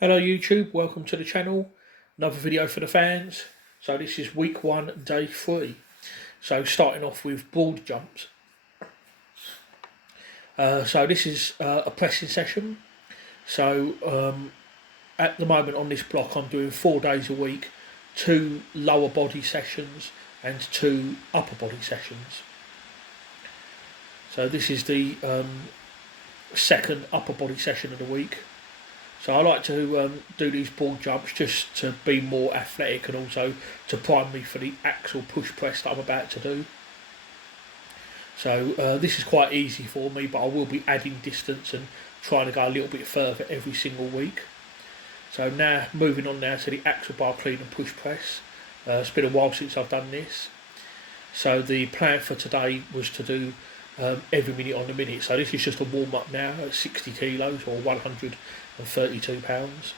Hello YouTube, welcome to the channel. Another video for the fans. So this is week 1, day 3. So starting off with broad jumps. So this is a pressing session. So at the moment on this block I'm doing 4 days a week, 2 lower body sessions and 2 upper body sessions. So this is the second upper body session of the week. So I like to do these broad jumps just to be more athletic and also to prime me for the axle push press that I'm about to do. So this is quite easy for me, but I will be adding distance and trying to go a little bit further every single week. So now moving on now to the axle bar clean and push press. It's been a while since I've done this. So the plan for today was to do every minute on the minute. So this is just a warm up now at 60 kilos or 132 pounds,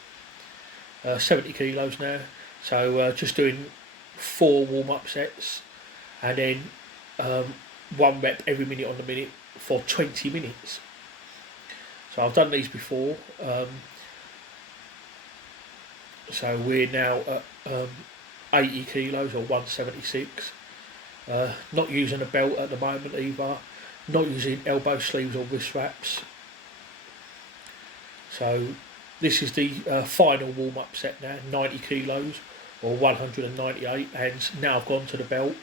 70 kilos now. So just doing 4 warm up sets and then 1 rep every minute on the minute for 20 minutes. So I've done these before. So we're now at 80 kilos or 176. Not using a belt at the moment either. Not using elbow sleeves or wrist wraps. So this is the final warm-up set now, 90 kilos or 198, and now I've gone to the belt.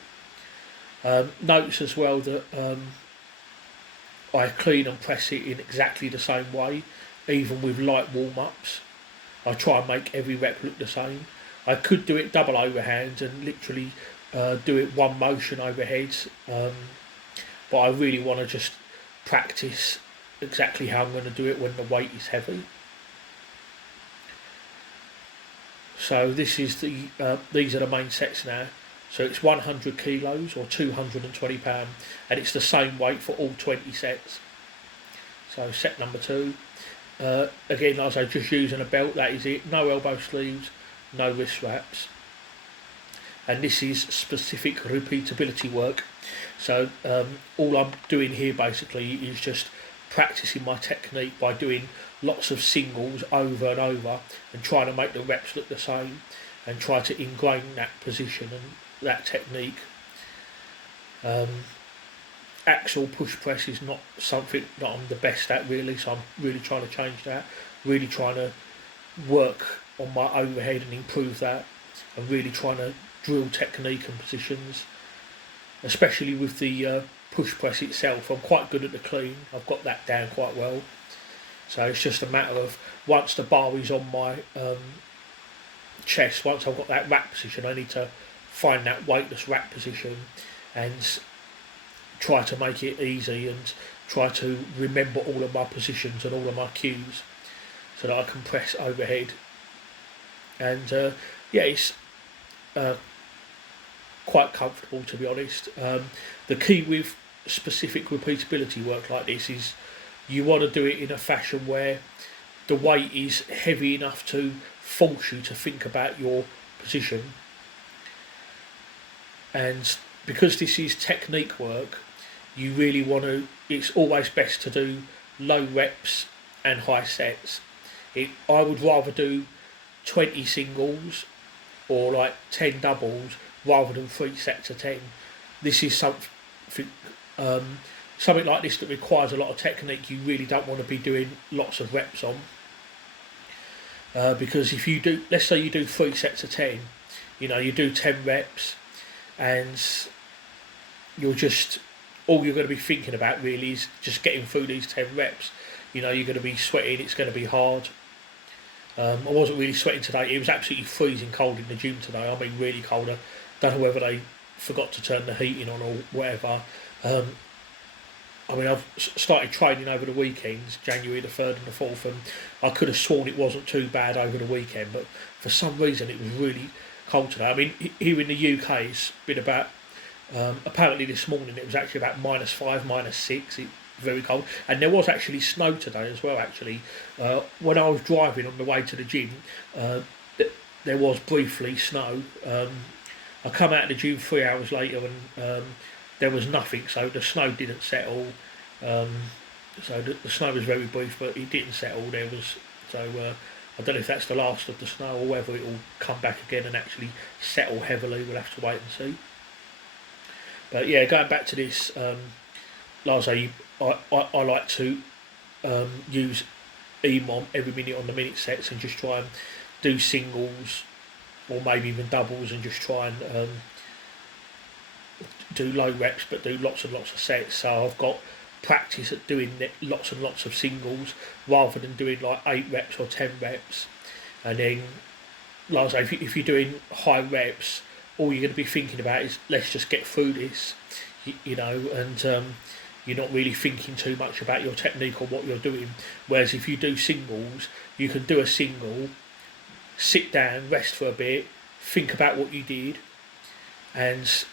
Notice as well that I clean and press it in exactly the same way, even with light warm-ups. I try and make every rep look the same. I could do it double overhand and literally do it one motion overhead, but I really want to just practice exactly how I'm going to do it when the weight is heavy. So this is the these are the main sets now. So it's 100 kilos or 220 pounds, and it's the same weight for all 20 sets. So set number 2. Again, like I say, just using a belt, that is it. No elbow sleeves, no wrist wraps. And this is specific repeatability work. So all I'm doing here basically is just practicing my technique by doing lots of singles over and over and trying to make the reps look the same and try to ingrain that position and that technique. Axle push press is not something that I'm the best at really, so I'm really trying to change that, really trying to work on my overhead and improve that, and really trying to drill technique and positions, especially with the push press itself. I'm quite good at the clean, I've got that down quite well, so it's just a matter of once the bar is on my chest, once I've got that rack position, I need to find that weightless rack position and try to make it easy and try to remember all of my positions and all of my cues so that I can press overhead. And yeah, it's quite comfortable, to be honest. The key with specific repeatability work like this is you want to do it in a fashion where the weight is heavy enough to force you to think about your position. And because this is technique work, you really want to, it's always best to do low reps and high sets. I would rather do 20 singles or like 10 doubles rather than 3 sets of 10. This is something like this that requires a lot of technique. You really don't want to be doing lots of reps on, because if you do, let's say you do 3 sets of 10, you do 10 reps and all you're going to be thinking about really is just getting through these 10 reps. You're going to be sweating, it's going to be hard. I wasn't really sweating today. It was absolutely freezing cold in the gym today. I mean, really cold. I don't know whether they forgot to turn the heating on or whatever. I mean, I've started training over the weekends, January the 3rd and the 4th, and I could have sworn it wasn't too bad over the weekend, but for some reason it was really cold today. I mean, here in the UK it's been about, apparently this morning it was actually about -5, -6, very cold, and there was actually snow today as well actually. When I was driving on the way to the gym, there was briefly snow. I come out of the gym 3 hours later and there was nothing, so the snow didn't settle. So the snow was very brief, but it didn't settle. I don't know if that's the last of the snow or whether it will come back again and actually settle heavily. We'll have to wait and see. But yeah, going back to this, like I say, I like to use emom every minute on the minute sets and just try and do singles or maybe even doubles and just try and do low reps but do lots and lots of sets. So I've got practice at doing lots and lots of singles rather than doing like 8 reps or 10 reps. And then, like I say, if you're doing high reps, all you're going to be thinking about is let's just get through this, you know, and you're not really thinking too much about your technique or what you're doing. Whereas if you do singles, you can do a single, sit down, rest for a bit, think about what you did, and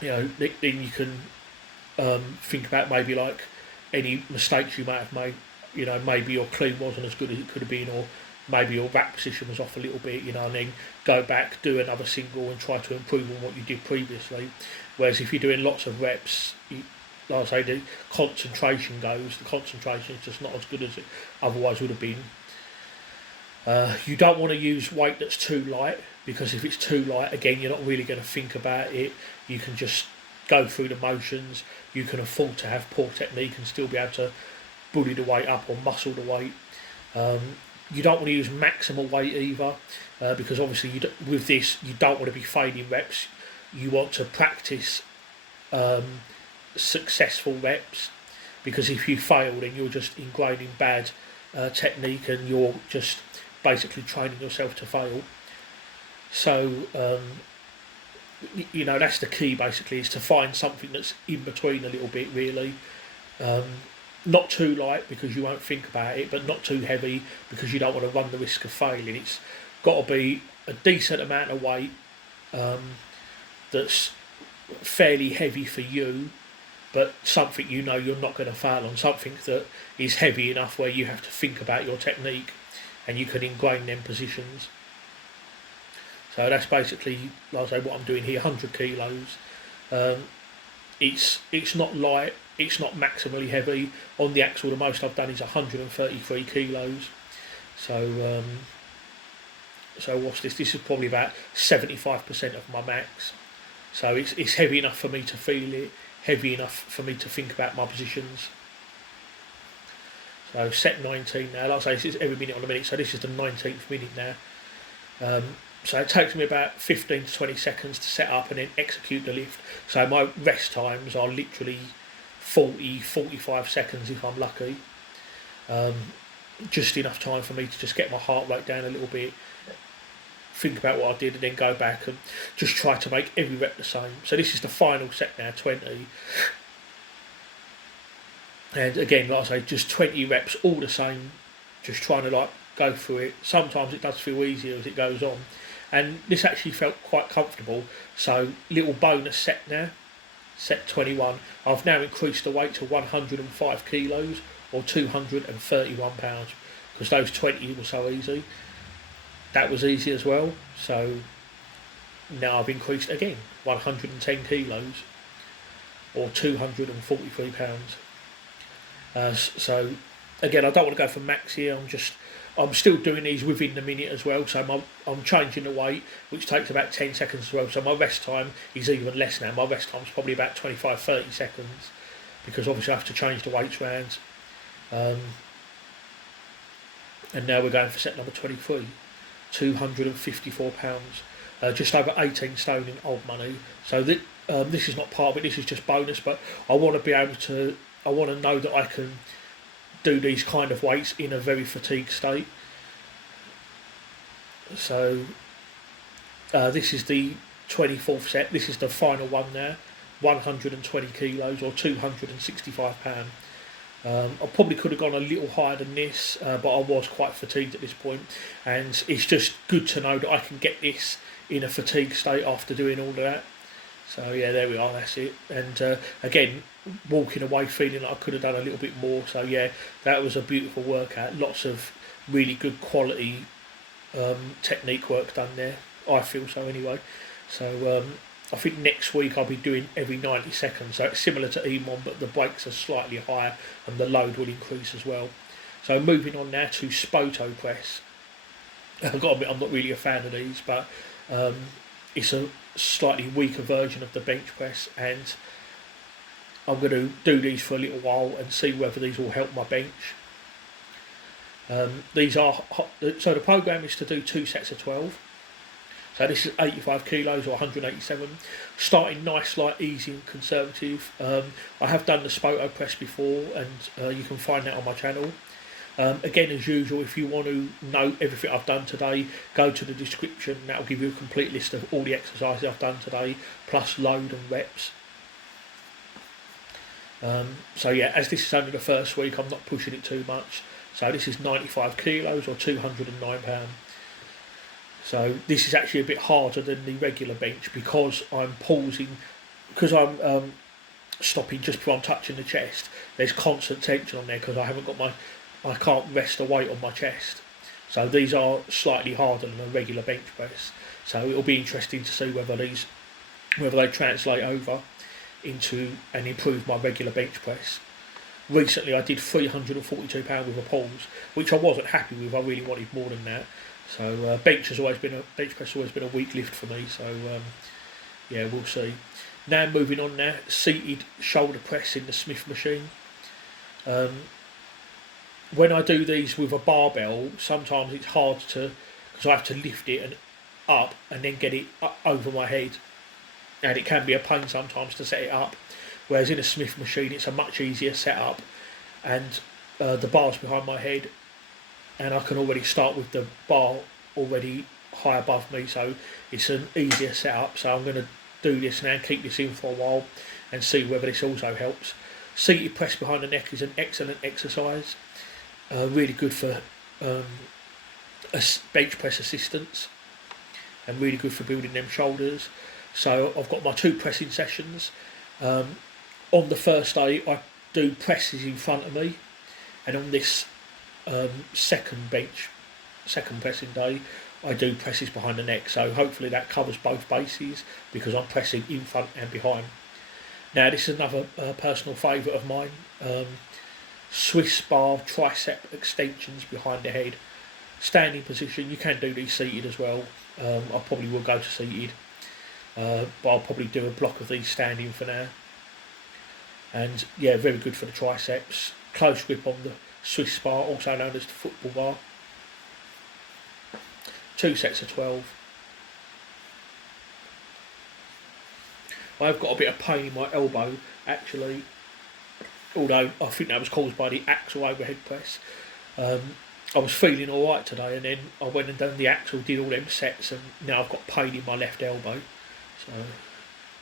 you know, then you can think about maybe like any mistakes you might have made. You know, maybe your clean wasn't as good as it could have been, or maybe your rack position was off a little bit, you know, and then go back, do another single and try to improve on what you did previously. Whereas if you're doing lots of reps, like I say, the concentration is just not as good as it otherwise would have been. You don't want to use weight that's too light, because if it's too light, again, you're not really going to think about it. You can just go through the motions. You can afford to have poor technique and still be able to bully the weight up or muscle the weight. You don't want to use maximal weight either, because obviously with this you don't want to be failing reps. You want to practice successful reps, because if you fail, then you're just ingraining bad technique and you're just basically training yourself to fail. So you know, that's the key basically, is to find something that's in between a little bit really. Not too light because you won't think about it, but not too heavy because you don't want to run the risk of failing. It's got to be a decent amount of weight that's fairly heavy for you, but something you know you're not going to fail on, something that is heavy enough where you have to think about your technique and you can ingrain them positions. So that's basically, like I say, what I'm doing here, 100 kilos. It's not light, it's not maximally heavy. On the axle, the most I've done is 133 kilos. So what's this? This is probably about 75% of my max. So it's heavy enough for me to feel it, heavy enough for me to think about my positions. So set 19 now. Like I say, this is every minute on the minute. So this is the 19th minute now. So it takes me about 15 to 20 seconds to set up and then execute the lift. So my rest times are literally 45 seconds if I'm lucky. Just enough time for me to just get my heart rate down a little bit, think about what I did, and then go back and just try to make every rep the same. So this is the final set now, 20. And again, like I say, just 20 reps, all the same, just trying to like go through it. Sometimes it does feel easier as it goes on. And this actually felt quite comfortable. So little bonus set now, set 21. I've now increased the weight to 105 kilos or 231 pounds, because those 20 were so easy. That was easy as well. So now I've increased again, 110 kilos or 243 pounds. So again, I don't want to go for max here. I'm still doing these within the minute as well. So I'm changing the weight, which takes about 10 seconds as well. So my rest time is even less now. My rest time is probably about 25-30 seconds, because obviously I have to change the weights round. And now we're going for set number 23, 254 pounds, just over 18 stone in old money. So this is not part of it. This is just bonus. But I want to be able to. I want to know that I can do these kind of weights in a very fatigued state. So this is the 24th set. This is the final one now, 120 kilos or 265 pounds. I probably could have gone a little higher than this, but I was quite fatigued at this point, and it's just good to know that I can get this in a fatigued state after doing all of that. So yeah, there we are, that's it. And again, walking away feeling like I could have done a little bit more. So yeah, that was a beautiful workout. Lots of really good quality technique work done there. I feel so anyway. So I think next week I'll be doing every 90 seconds. So it's similar to emom, but the breaks are slightly higher and the load will increase as well. So moving on now to Spoto Press. I've got to admit I'm not really a fan of these, but it's a slightly weaker version of the bench press, and I'm going to do these for a little while and see whether these will help my bench. These are so the program is to do 2 sets of 12. So this is 85 kilos or 187. Starting nice, light, easy and conservative. I have done the Spoto Press before, and you can find that on my channel. Again, as usual, if you want to know everything I've done today, go to the description. That will give you a complete list of all the exercises I've done today, plus load and reps. So yeah, as this is only the first week, I'm not pushing it too much. So this is 95 kilos or 209 pounds. So this is actually a bit harder than the regular bench because I'm pausing, because I'm stopping just before I'm touching the chest. There's constant tension on there because I can't rest the weight on my chest. So these are slightly harder than a regular bench press. So it'll be interesting to see whether they translate over into and improve my regular bench press. Recently I did 342 pounds with a pause, which I wasn't happy with. I really wanted more than that. So bench press has always been a weak lift for me. So yeah, we'll see. Now moving on now, seated shoulder press in the Smith machine. When I do these with a barbell, sometimes it's hard to, because I have to lift it and up and then get it up over my head, and it can be a pain sometimes to set it up. Whereas in a Smith machine, it's a much easier setup, and the bar's behind my head, and I can already start with the bar already high above me, so it's an easier setup. So I'm going to do this now and keep this in for a while and see whether this also helps. Seated press behind the neck is an excellent exercise. Really good for bench press assistance, and really good for building them shoulders. So I've got my 2 pressing sessions. On the first day I do presses in front of me, and on this second pressing day I do presses behind the neck. So hopefully that covers both bases because I'm pressing in front and behind. Now this is another personal favourite of mine. Swiss bar tricep extensions behind the head. Standing position, you can do these seated as well. I probably will go to seated, but I'll probably do a block of these standing for now. And yeah, very good for the triceps. Close grip on the Swiss bar, also known as the football bar. 2 sets of 12. I've got a bit of pain in my elbow actually, although I think that was caused by the axle overhead press. I was feeling alright today, and then I went and done the axle, did all them sets, and now I've got pain in my left elbow. So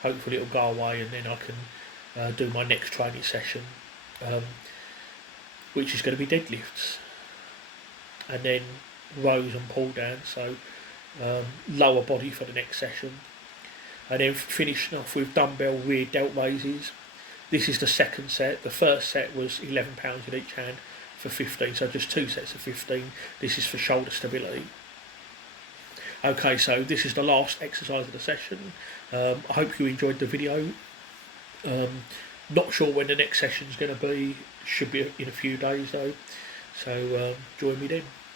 hopefully it'll go away, and then I can do my next training session, which is going to be deadlifts, and then rows and pull down. So lower body for the next session, and then finishing off with dumbbell rear delt raises. This is the second set. The first set was 11 pounds in each hand for 15, so just 2 sets of 15. This is for shoulder stability. Okay, so this is the last exercise of the session. I hope you enjoyed the video. Not sure when the next session is going to be. Should be in a few days though. So join me then.